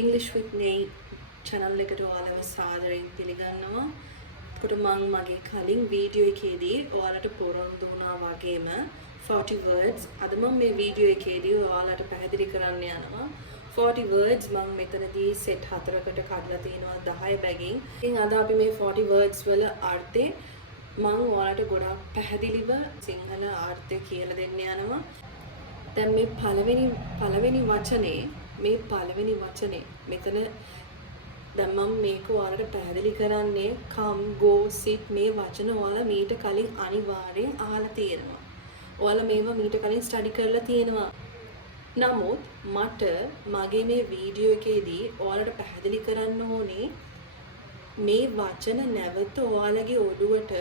English with Nay channel එකට ඔයාලව සාදරයෙන් පිළිගන්නවා. කොට මම මගේ කලින් වීඩියෝ එකේදී ඔයාලට පොරොන්දු වුණා වගේම 40 words අද මම මේ වීඩියෝ එකේදී ඔයාලට පැහැදිලි කරන්න යනවා. 40 words මම මෙතනදී set 4කට කඩලා තියෙනවා 10 බැගින්. ඉතින් අද අපි මේ 40 words වල අර්ථය මම ඔයාලට ගොඩක් පැහැදිලිව සිංහල අර්ථය කියලා දෙන්න යනවා. දැන් මේ පළවෙනි වචනේ මෙතන දැන් මම මේක ඔයාලට පැහැදිලි කරන්නේ come go sit මේ වචන ඔයාලා මීට කලින් අනිවාර්යෙන් අහලා තියෙනවා. ඔයාලා මේවා මීට කලින් ස්ටඩි කරලා තියෙනවා. නමුත් මට මගේ මේ වීඩියෝ එකේදී ඔයාලට පැහැදිලි කරන්න ඕනේ මේ වචන නැවත ඔයාලගේ ඔළුවට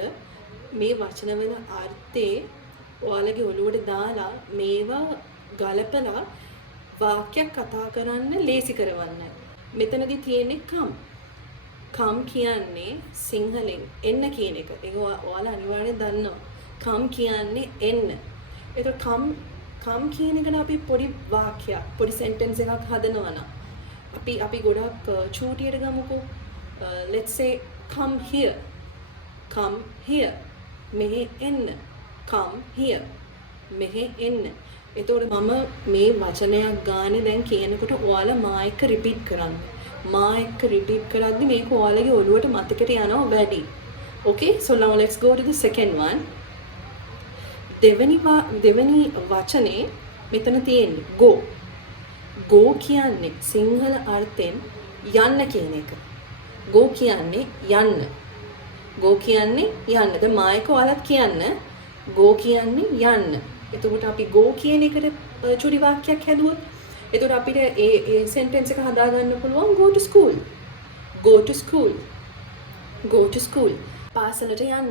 මේ වචන වල අර්ථේ ඔයාලගේ ඔළුවට දාලා මේවා ගලපලා වාක්‍යයක් කතා කරන්න ලේසි කරවන්න. මෙතනදී තියෙන්නේ come කියන්නේ සිංහලෙන් එන්න කියන එක. ඒක ඔයාලා අනිවාර්යෙන් දන්නවා. come කියන්නේ එන්න. ඒක come කියන එකට අපි පොඩි වාක්‍යයක්, පොඩි sentence එකක් හදනවා නම් අපි ගොඩක් චූටියට ගමුකෝ. Let's say come here. Come here. මෙහෙ එන්න. Come here. මෙහෙ එන්න. එතකොට මම මේ වචනයක් ගානේ දැන් කියනකොට ඔයාලා මා එක්ක රිපීට් කරන්න. මා එක්ක රිපීට් කරද්දි මේක ඔයාලගේ ඔළුවට මතකෙට යනවා වැඩි. Okay, so now let's go to the second one. දෙවෙනි වචනේ මෙතන තියෙන්නේ go. go කියන්නේ සිංහල අර්ථයෙන් යන්න කියන එක. go කියන්නේ යන්න. go කියන්නේ යන්න. දැන් මා එක්ක ඔයාලත් කියන්න go කියන්නේ යන්න. එතකොට අපි go කියන එකට චුරි වාක්‍යයක් හැදුවොත් එතකොට අපිට ඒ sentence එක හදා ගන්න පුළුවන් go to school. go to school. go to school. පාසලට යන්න.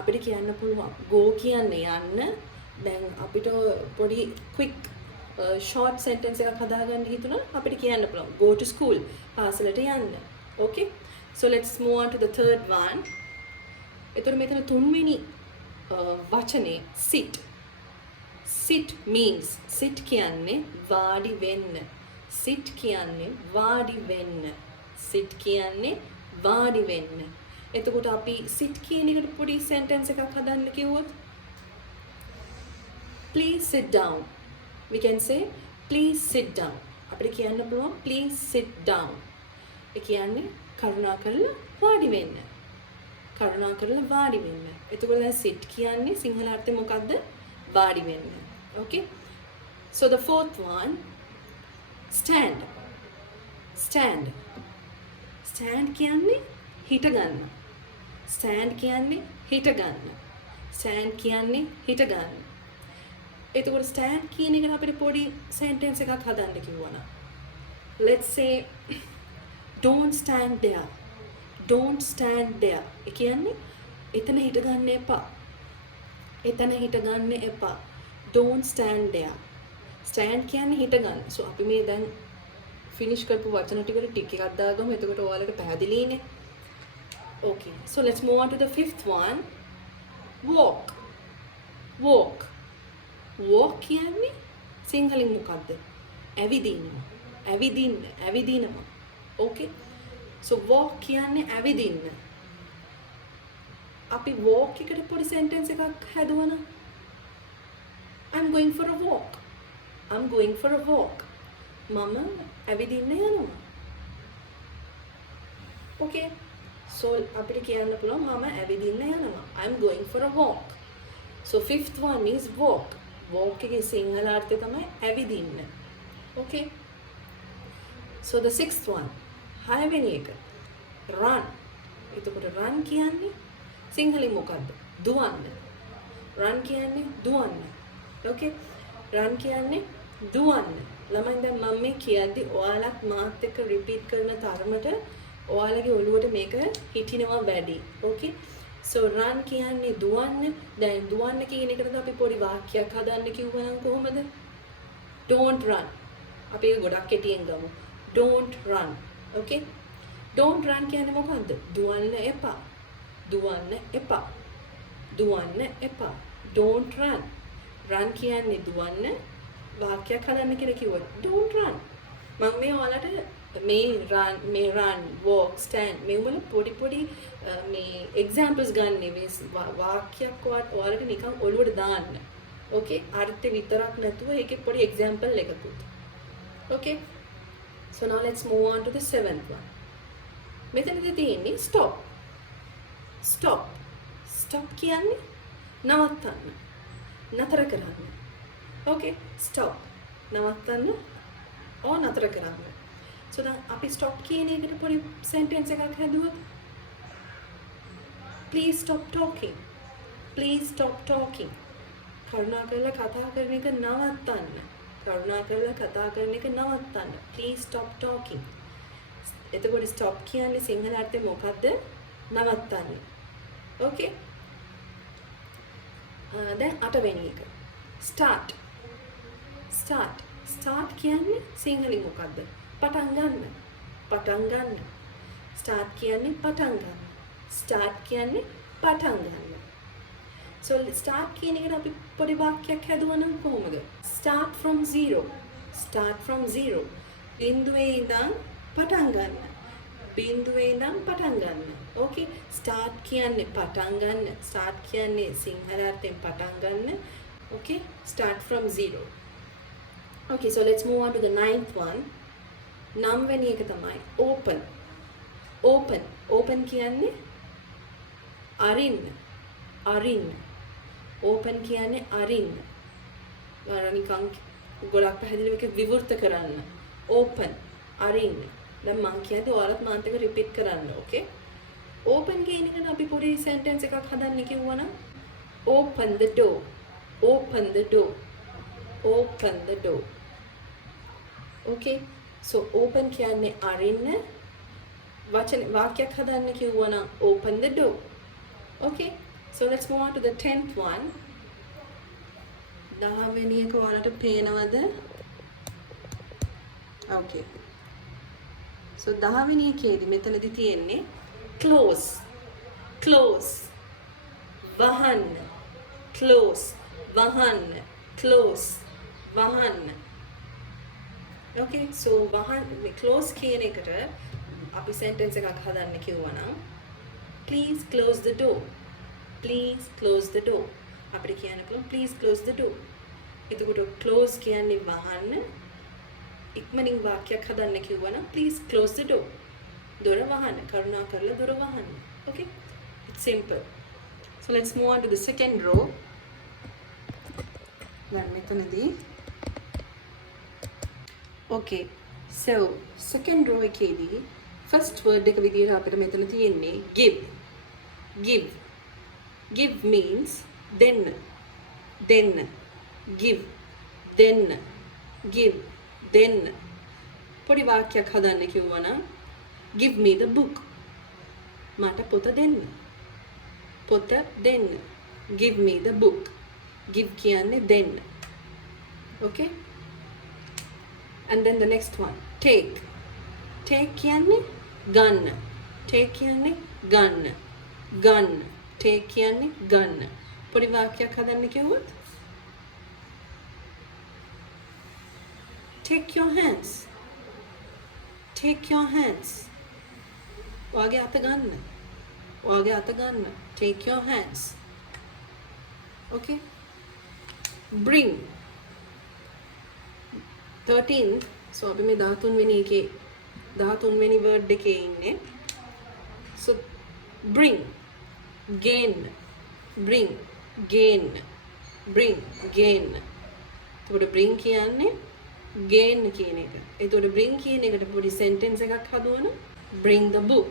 අපිට කියන්න පුළුවන් go කියන්නේ යන්න. දැන් අපිට පොඩි quick short sentence එකක් හදා ගන්න හිතුණා අපිට කියන්න පුළුවන් go to school. පාසලට යන්න. Okay? So let's move on to the third one. එතකොට මෙතන තුන්වෙනි වචනේ sit. Sit means sit කියන්නේ වාඩි වෙන්න. sit කියන්නේ වාඩි වෙන්න. sit කියන්නේ වාඩි වෙන්න. එතකොට අපි sit කියන එකට පොඩි sentence එකක් හදන්න කිව්වොත් please sit down. We can say please sit down. අපිට කියන්න පුළුවන් please sit down. ඒ කියන්නේ කරුණාකරලා වාඩි වෙන්න. කරුණාකරලා වාඩි වෙන්න. එතකොට දැන් sit කියන්නේ සිංහල අර්ථය මොකක්ද? වාඩි වෙන්න. Okay, so the fourth one, stand. stand කියන්නේ හිට ගන්න. stand කියන්නේ හිට ගන්න. stand කියන්නේ හිට ගන්න. එතකොට stand කියන එකට අපිට පොඩි sentence එකක් හදන්න කිව්වනම් let's say don't stand there. don't stand there. ඒ කියන්නේ එතන හිට ගන්න එපා. එතන හිට ගන්න එපා. don't stand there. stand කියන්නේ හිට ගන්න. so අපි මේ දැන් finish කරපු වචන ටිකට ටික එකක් දාගමු. එතකොට ඔයාලට පැහැදිලිනේ. okay, so let's move on to the fifth one. walk. walk කියන්නේ සිංහලෙන් මොකක්ද? ඇවිදින්න. okay, so walk කියන්නේ ඇවිදින්න. අපි walk එකට පොඩි sentence එකක් හැදුවනම් I'm going for a walk. I'm going for a walk. මම ඇවිදින්න යනවා. Okay. So අපිට කියන්න පුළුවන් මම ඇවිදින්න යනවා. I'm going for a walk. So fifth one is walk. walk එකේ සිංහල අර්ථය තමයි ඇවිදින්න. Okay. So the sixth one. හයවෙනි එක. run. එතකොට run කියන්නේ සිංහලෙන් මොකක්ද? දුවන්න. run කියන්නේ දුවන්න. Okay, run කියන්නේ දුවන්න. ළමයි දැන් මම මේ කියද්දි ඔයාලත් මාත් එක්ක රිපීට් කරන තරමට ඔයාලගේ ඔළුවට මේක හිටිනවා වැඩි. Okay, so run කියන්නේ දුවන්න. දැන් දුවන්න කියන එකට අපි පොඩි වාක්‍යයක් හදන්න කිව්වනම් කොහොමද? don't run. අපි ඒක ගොඩක් කෙටියෙන් ගමු. don't run. Okay, don't run කියන්නේ මොකද්ද? දුවන්න එපා. දුවන්න එපා. දුවන්න එපා. don't run. run කියන්නේ දුවන්න. වාක්‍යයක් හදන්න කියලා කිව්වොත් don't run. මම මේ ඔයාලට මේ run walk stand මේ වල පොඩි මේ examples ගන්න මේ වාක්‍යයක් ඔයාලට නිකන් ඔළුවට දාන්න. okay අර්ථය විතරක් නැතුව ඒකේ පොඩි example එකකුත්. okay so now let's move on to the seventh one. මෙතනදී තියෙන්නේ stop. stop කියන්නේ නවත්තන්න. නතර කරන්න. okay stop නවත්තන්න ඕ නතර කරන්න. so දැන් අපි stop කියන එකට පොඩි sentence එකක් හදුවොත් please stop talking. please stop talking. කරුණාකරලා කතා කරන එක නවත්තන්න. කරුණාකරලා කතා කරන එක නවත්තන්න. please stop talking. එතකොට stop කියන්නේ සිංහල අර්ථය මොකද්ද? නවත්තන්න. okay දැන් අටවෙනි එක start කියන්නේ සිංහලෙන් මොකද්ද? පටන් ගන්න. start කියන්නේ පටන් ගන්න. start කියන්නේ පටන් ගන්න. so start කියන එකට අපි පොඩි වාක්‍යයක් හදුවා නම් කොහොමද? start from zero. බිඳුවේ ඉඳන් පටන් ගන්න. okay start කියන්නේ පටන් ගන්න. start කියන්නේ සිංහල අර්ථයෙන් පටන් ගන්න. okay start from zero. okay so let's move on to the ninth one. නවවෙනි එක තමයි open කියන්නේ අරින්න. open කියන්නේ අරින්න. නිකන් ගොඩක් පැහැදිලිව එක විවෘත කරන්න. open අරින්න. දැන් මම කියන්නේ ඔයාලත් මාත් එක්ක රිපීට් කරන්න. okay open කියන එකට අපි පොඩි sentence එකක් හදන්න කිව්වනම් open the door. okay so open කියන්නේ අරින්න. වාක්‍යයක් හදන්න කිව්වනම් open the door. okay so let's move on to the 10th one. 10 වෙනි එක ඔයාලට පේනවද? okay so 10 වෙනි එකේදී මෙතනදී තියෙන්නේ close වහන්න. okay so close කියන එකට අපි sentence එකක් හදන්න කිව්වනම් please close the door. අපිට කියන්න පුළුවන් please close the door. එතකොට close කියන්නේ වහන්න. ඉක්මනින් වාක්‍යයක් හදන්න කිව්වනම් please close the door. දොර වහන්න. කරුණාකරලා දොර වහන්න. okay it's simple. so let's move on to the second row. දැන් මෙතනදී okay so second row එකේදී first word එක විදිහට අපිට මෙතන තියෙන්නේ give means දෙන්න give දෙන්න පොඩි වාක්‍යයක් හදන්න කිව්වනම් give me the book. මට පොත දෙන්න. give me the book. give කියන්නේ දෙන්න. okay and then the next one take කියන්නේ ගන්න. take කියන්නේ ගන්න. පොඩි වාක්‍යයක් හදන්න කිව්වොත් take your hands. ඔයාගේ අත ගන්න. take your hands. okay bring 13th so අපි මේ 13 වෙනි word එකේ ඉන්නේ so bring gain. එතකොට bring කියන්නේ gain කියන එක. එතකොට bring කියන එකට පොඩි sentence එකක් හදුවනම් bring the book.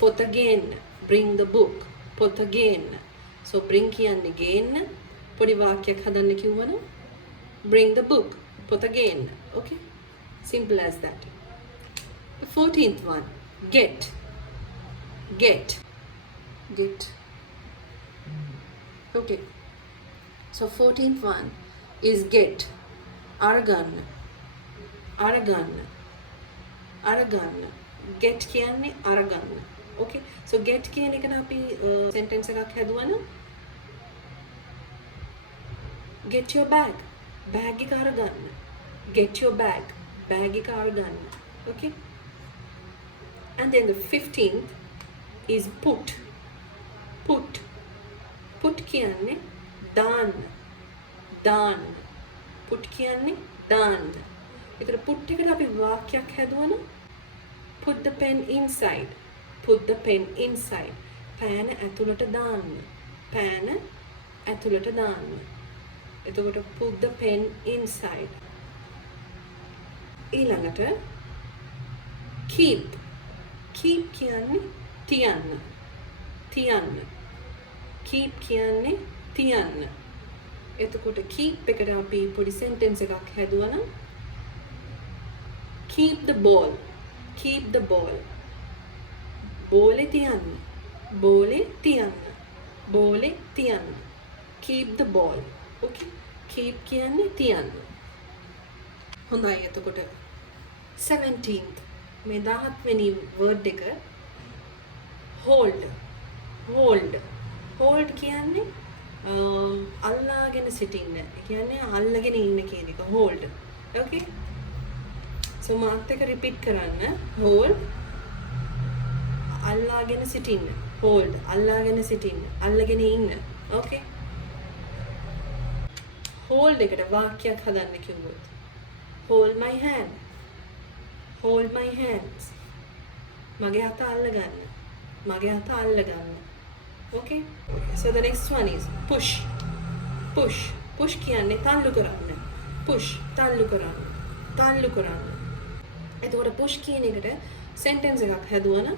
පොත ගේන්න. bring the book. පොත ගේන්න. so bring කියන්නේ ගේන්න. පොඩි වාක්‍යයක් හදන්න කිව්වනම් bring the book. පොත ගේන්න. okay simple as that. The 14th one get. okay so 14th one is get. අරගන්න. get කියන්නේ අරගන්න. okay so get කියන එකට අපි sentence එකක් හදුවනම් get your bag. bag එක අරගන්න. Get your bag. Bag එක අරගන්න. Okay? And then the 15th is put. Put. Put කියන්නේ දාන්න. දාන්න. Put කියන්නේ දාන්න. ඒකට put එකට අපි වාක්‍යයක් හැදුවනම් put the pen inside. Put the pen inside. පෑන ඇතුළට දාන්න. පෑන ඇතුළට දාන්න. එතකොට put the pen inside. ඊළඟට keep. keep කියන්නේ තියන්න. තියන්න. keep කියන්නේ තියන්න. එතකොට keep එකට අපි පොඩි sentence එකක් හැදුවනම් keep the ball. keep the ball. බෝලේ තියන්න. බෝලේ තියන්න. බෝලේ තියන්න. keep the ball. okay? keep කියන්නේ තියන්න. හොඳයි එතකොට 17th මේ 17 වෙනි word එක hold. hold. hold කියන්නේ අල්ලාගෙන සිටින්න. ඒ කියන්නේ අල්ලගෙන ඉන්න කියන එක hold. okay? so මාත් එක repeat කරන්න. hold අල්ලාගෙන සිටින්න. hold අල්ලාගෙන සිටින්න. අල්ලගෙන ඉන්න. okay? hold එකට වාක්‍යයක් හදන්න කිව්වොත් hold my hand. hold my hands. මගේ අත අල්ලගන්න. මගේ අත අල්ලගන්න. okay? so the next one is push. push. push කියන්නේ තල්ලු කරන්න. push තල්ලු කරන්න. තල්ලු කරන්න. එතකොට push කියන එකට sentence එකක් හැදුවනම්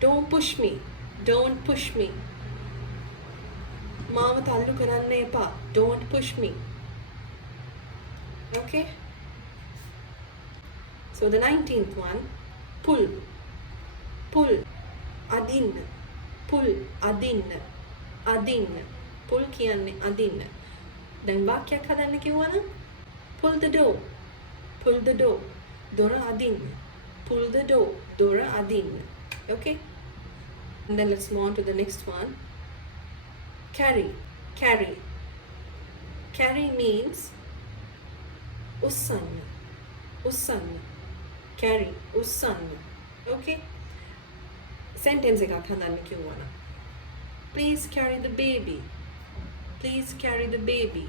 don't push me. don't push me. මාව තල්ලු කරන්න එපා. don't push me. okay? so the 19th one pull. pull අදින්න. pull අදින්න. අදින්න. pull කියන්නේ අදින්න. දැන් වාක්‍යයක් හදන්න කිව්වනම් pull the door. pull the door. දොර අදින්න. pull the door. දොර අදින්න. okay? and then let's move on to the next one. carry. carry. carry means උස්සන්න. උස්සන්න. carry උස්සන්න. okay? sentence එකක් හදන්න කිව්වනම් please carry the baby. please carry the baby.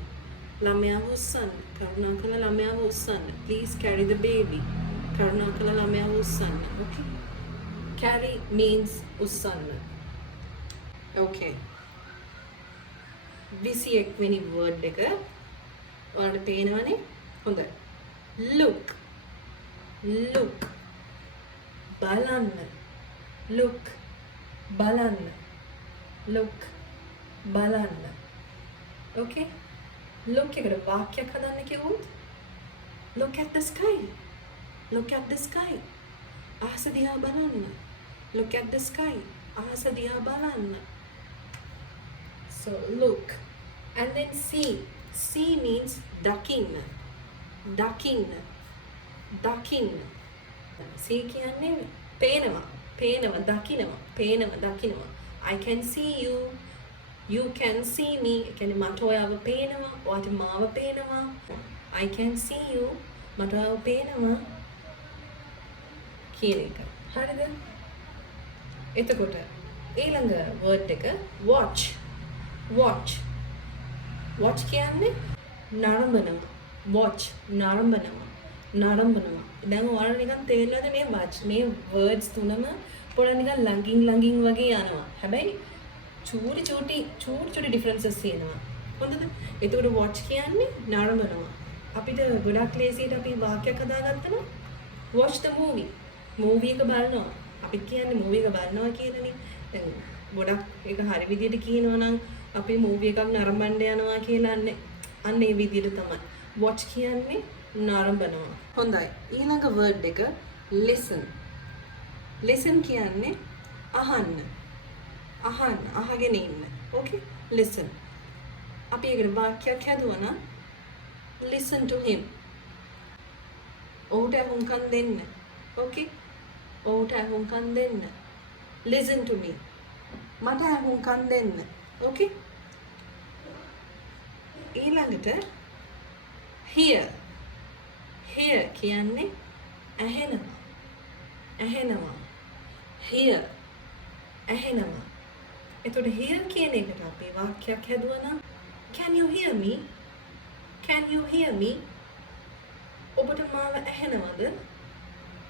ළමයාව උස්සන්න. කරුණාකරලා ළමයාව උස්සන්න. please carry the baby. කරුණාකරලා ළමයාව උස්සන්න. okay? carry means උස්සන්න. okay? 21 වෙනි word එක ඔයාලට පේනවනේ? හොඳයි. look. look. බලන්න. look. බලන්න. look. බලන්න. okay? look එකට වාක්‍යයක් හදන්න කිව්වොත් look at the sky. look at the sky. අහස දිහා බලන්න. look at the sky. අහස දිහා බලන්න. so look. and then see. see means දකින්න. දකින්න. දකින්න. see කියන්නේ පේනවා. පේනවා. දකිනවා. පේනවා. දකිනවා. I can see you. You can see me. කියන්නේ මට ඔයාව පේනවා. ඔයාට මාව පේනවා. I can see you. මට ඔයාව පේනවා. කියන එක. හරිද? එතකොට ඊළඟ word එක watch. watch. watch කියන්නේ නරඹනවා. watch නරඹනවා. නරඹනවා. දැන් ඔයාලා නිකන් තේරෙනවද මේ watch මේ words තුනම පොඩ්ඩක් නිකන් ළඟින් වගේ යනවා. හැබැයි චූටි differences තියෙනවා. හොඳද? එතකොට watch කියන්නේ නරඹනවා. අපිට ගොඩක් ලේසියට අපි වාක්‍යයක් හදාගත්තා නම් watch the movie. movie එක බලනවා. අපි කියන්නේ movie එක බලනවා කියලානේ. දැන් ගොඩක් ඒක හරි විදියට කියනවා නම් අපි movie එකක් නරඹන්න යනවා කියලා අන්න ඒ විදියට තමයි. watch කියන්නේ නරඹනවා. හොඳයි. ඊළඟ word එක listen. listen කියන්නේ අහන්න. අහන්න. අහගෙන ඉන්න. okay? listen. අපි ඒකට වාක්‍යයක් හැදුවා නම් listen to him. ඔහුට අහුම්කම් දෙන්න. okay? ඔහුට අහුම්කම් දෙන්න. listen to me. මට අහුම්කම් දෙන්න. okay? ඊළඟට hear. hear කියන්නේ ඇහෙනවා. ඇහෙනවා. hear ඇහෙනවා. එතකොට hear කියන එකට අපි වාක්‍යයක් හැදුවා නම් can you hear me? Can you hear me? ඔබට මාව ඇහෙනවද?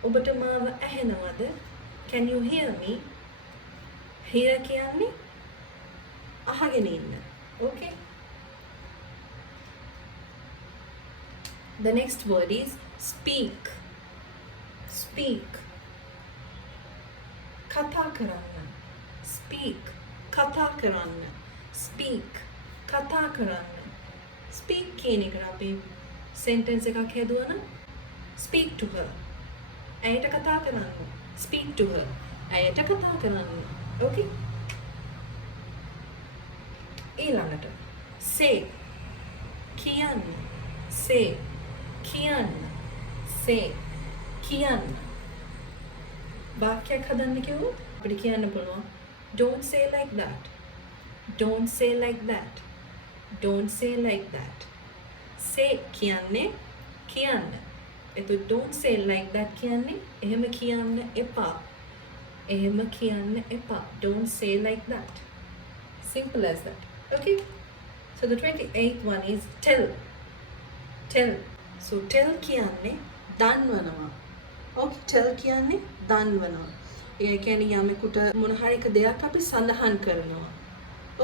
ඔබට මාව ඇහෙනවද? Can you hear me? hear කියන්නේ අහගෙන ඉන්න. Okay? The next word is speak. Speak. කතා කරන්න. Speak. කතා කරන්න. Speak. කතා කරන්න. Speak කියන එකට අපි sentence එකක් හදුවා නම් speak to her. ඇයට කතා කරන්න. Speak to her. ඇයට කතා කරන්න. Okay? ඊළඟට say. කියන්න. say. කියන්න. say. කියන්න. වාක්‍යයක් හදන්න කිව්වොත් අපිට කියන්න පුළුවන් don't say like that. Don't say like that. Don't say like that. Say කියන්නේ කියන්න. එතකොට don't say like that කියන්නේ එහෙම කියන්න එපා. එහෙම කියන්න එපා. Don't say like that. Simple as that. Okay? So the 28th one is tell. Tell. So tell කියන්නේ දන්වනවා. Okay, tell කියන්නේ දන්වනවා. ඒ කියන්නේ යමෙකුට මොන හරි එක දෙයක් අපි සඳහන් කරනවා.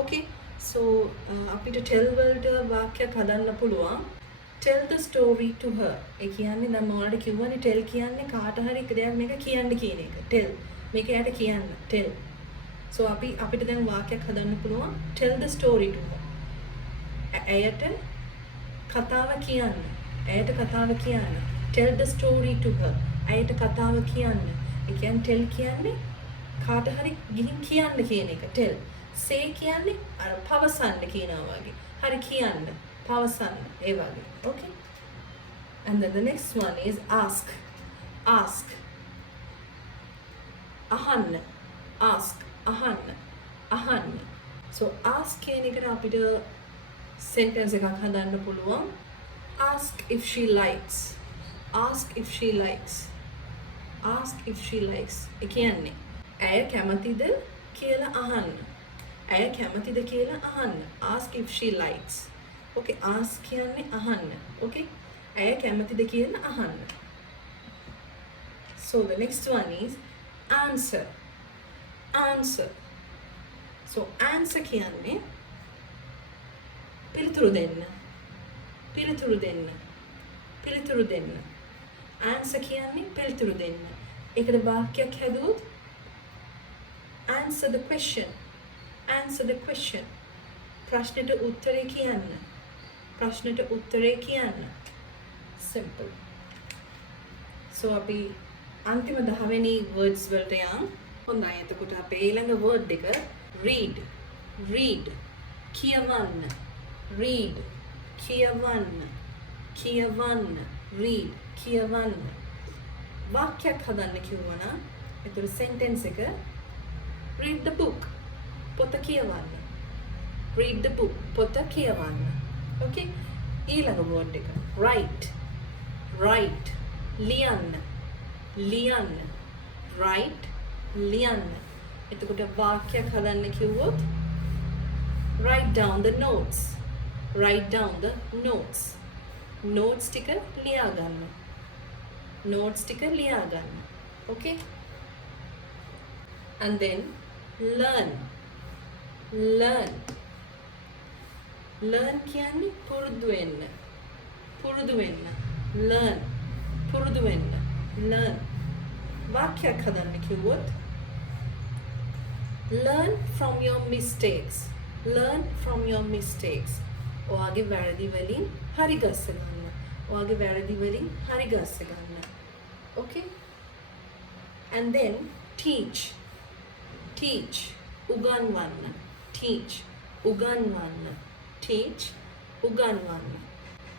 Okay? So අපිට tell වලට වාක්‍යයක් හදන්න පුළුවන්. Tell the story to her. ඒ කියන්නේ දැන් මම ඔයාලට කිව්වනේ tell කියන්නේ කාට හරි එක දෙයක් මේක කියන්න කියන එක. Tell. මේක එයාට කියන්න. Tell. So අපිට දැන් වාක්‍යයක් හදන්න පුළුවන්. Tell the story to her. ඇයට කතාව කියන්න. ඇයට කතාව කියන්න. Tell the story to her. ඇයට කතාව කියන්න. ඒ කියන්නේ tell කියන්නේ කාට හරි ගිහින් කියන්න කියන එක. Tell. say කියන්නේ අර පවසන්න කියනවා වගේ. හරි කියන්න. පවසන්න. ඒ වගේ. Okay? And then the next one is ask. Ask. අහන්න. Ask. අහන්න. අහන්න. So ask කියන එකට අපිට sentence එකක් හදන්න පුළුවන්. Ask if she likes. Ask if she likes. Ask if she likes. ඒ කියන්නේ ඇය කැමතිද කියලා අහන්න. ඇය කැමතිද කියලා අහන්න. Ask if she likes. Okay, ask කියන්නේ අහන්න. Okay? ඇය කැමතිද කියලා අහන්න. So the next one is answer. Answer. So answer කියන්නේ පිළිතුරු දෙන්න. පිළිතුරු දෙන්න. පිළිතුරු දෙන්න. answer කියන්නේ පිළිතුරු දෙන්න. ඒකට වාක්‍යයක් හැදුවොත් answer the question. Answer the question. ප්‍රශ්නෙට උත්තරේ කියන්න. ප්‍රශ්නෙට උත්තරේ කියන්න. Simple. So අපි අන්තිම 10 වෙනි words වලට යන්. හොඳයි. එතකොට අපේ ඊළඟ word එක read. Read. කියවන්න. Read. කියවන්න. කියවන්න. Read. කියවන්න. වාක්‍යයක් හදන්න කිව්වනම් එතකොට sentence එක read the book. පොත කියවන්න. Read the book. පොත කියවන්න. Okay? ඊළඟ word එක write. Write. ලියන්න. ලියන්න. Write. ලියන්න. එතකොට වාක්‍යයක් හදන්න කිව්වොත් write down the notes. Write down the notes. Notes ටික ලියා ගන්න. Notes ටික ලියා ගන්න. Okay? And then learn. Learn. Learn කියන්නේ පුරුදු වෙන්න. පුරුදු වෙන්න. Learn. පුරුදු වෙන්න. Learn. වාක්‍යයක් හදන්න කිව්වොත් learn from your mistakes. Learn from your mistakes. ඔයාගේ වැරදි වලින් හරි ගස්ස ගන්න. ඔයාගේ වැරදි වලින් හරි ගස්ස ගන්න. Okay? And then teach. Teach. උගන්වන්න. Teach. උගන්වන්න. Teach. උගන්වන්න.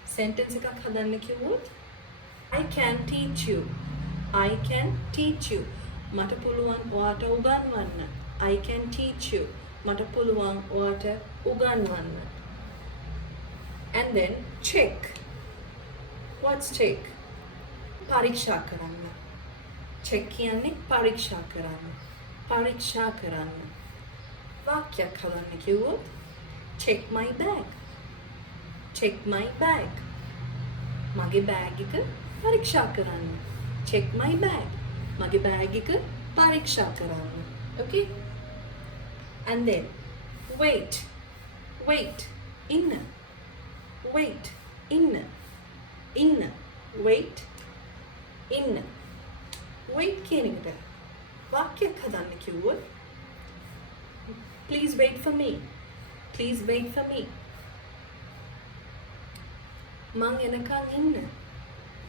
Sentence එකක් හදන්න කිව්වොත් I can teach you. I can teach you. මට පුළුවන් ඔයාට උගන්වන්න. I can teach you. මට පුළුවන් ඔයාට උගන්වන්න. And then check. What's check? පරීක්ෂා කරන්න. check කියන්නේ පරීක්ෂා කරන්න. පරීක්ෂා කරන්න. වාක්‍යයක් හදන්න කිව්වොත් check my bag. check my bag. මගේ බෑග් එක පරීක්ෂා කරන්න. check my bag. මගේ බෑග් එක පරීක්ෂා කරන්න. Okay? And then wait. Wait. ඉන්න. Wait. ඉන්න. ඉන්න. Wait. ඉන්න. Wait කියන එකට වාක්‍යයක් හදන්න කිව්වොත් please wait for me. Please wait for me. මං එනකන් ඉන්න.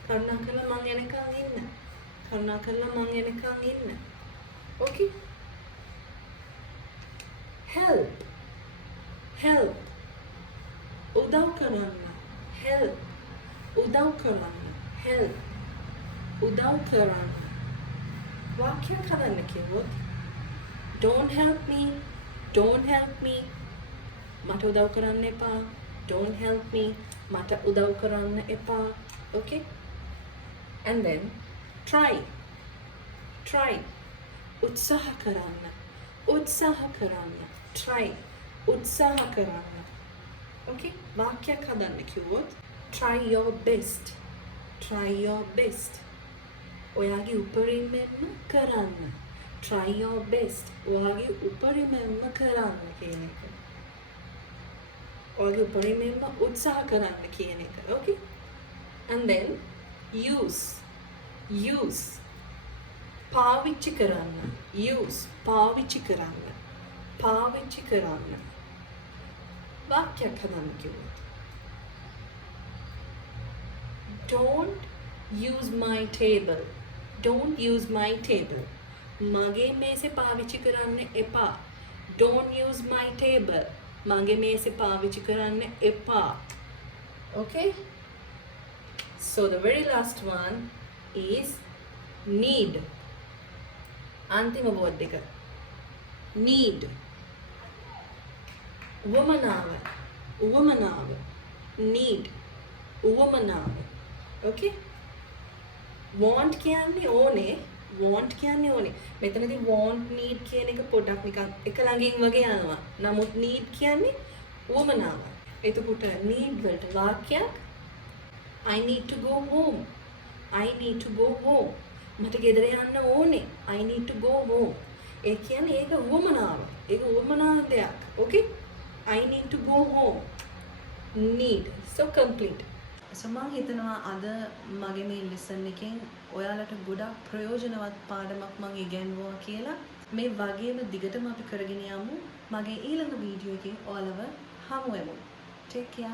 කරුණාකරලා මං එනකන් ඉන්න. කරුණාකරලා මං එනකන් ඉන්න. Okay? Help. Help. උදව් කරන්න. Help. උදව් කරන්න. Help. උදව් කරන්න. වාක්‍යයක් හදන්න කිව්වොත් don't help me. Don't help me. මට උදව් කරන්න එපා. Don't help me. මට උදව් කරන්න එපා. Okay? And then try. Try. උත්සාහ කරන්න. උත්සාහ කරන්න. Try. උත්සාහ කරන්න. Okay? වාක්‍යයක් හදන්න කිව්වොත් try your best. Try your best. ඔයාගේ උපරිමයෙන්ම කරන්න. Try your best. ඔයාගේ උපරිමයෙන්ම කරන්න කියන එක. ඔයාගේ උපරිමයෙන්ම උත්සාහ කරන්න කියන එක. Okay? And then use. Use. පාවිච්චි කරන්න. Use. පාවිච්චි කරන්න. පාවිච්චි කරන්න. වාක්‍යයක් හදන්න කිව්වොත් don't use my table. Don't use my table. මගේ මේසෙ පාවිච්චි කරන්න එපා. Don't use my table. මගේ මේසෙ පාවිච්චි කරන්න එපා. Okay? So the very last one is need. අන්තිම word එක. Need. උවමනාව. උවමනාව. Need. උවමනාව. Okay? Want කියන්නේ ඕනේ. Want කියන්නේ ඕනේ. මෙතනදී want need කියන එක පොඩක් නිකන් එක ළඟින් වගේ යනවා. නමුත් need කියන්නේ උවමනාව. එතකොට need වලට වාක්‍යයක් I need to go home. I need to go home. මට ගෙදර යන්න ඕනේ. I need to go home. ඒ කියන්නේ ඒක උවමනාව. ඒක උවමනාව දෙයක්. Okay? I need to go home. Need. So complete. So මම හිතනවා අද මගේ මේ lesson එකෙන් ඔයාලට ගොඩක් ප්‍රයෝජනවත් පාඩමක් මම ඉගෙනුවා කියලා. මේ වගේම දිගටම අපි කරගෙන යමු. මගේ ඊළඟ වීඩියෝ එකේ ඔයාලව හමු වෙමු. Take care.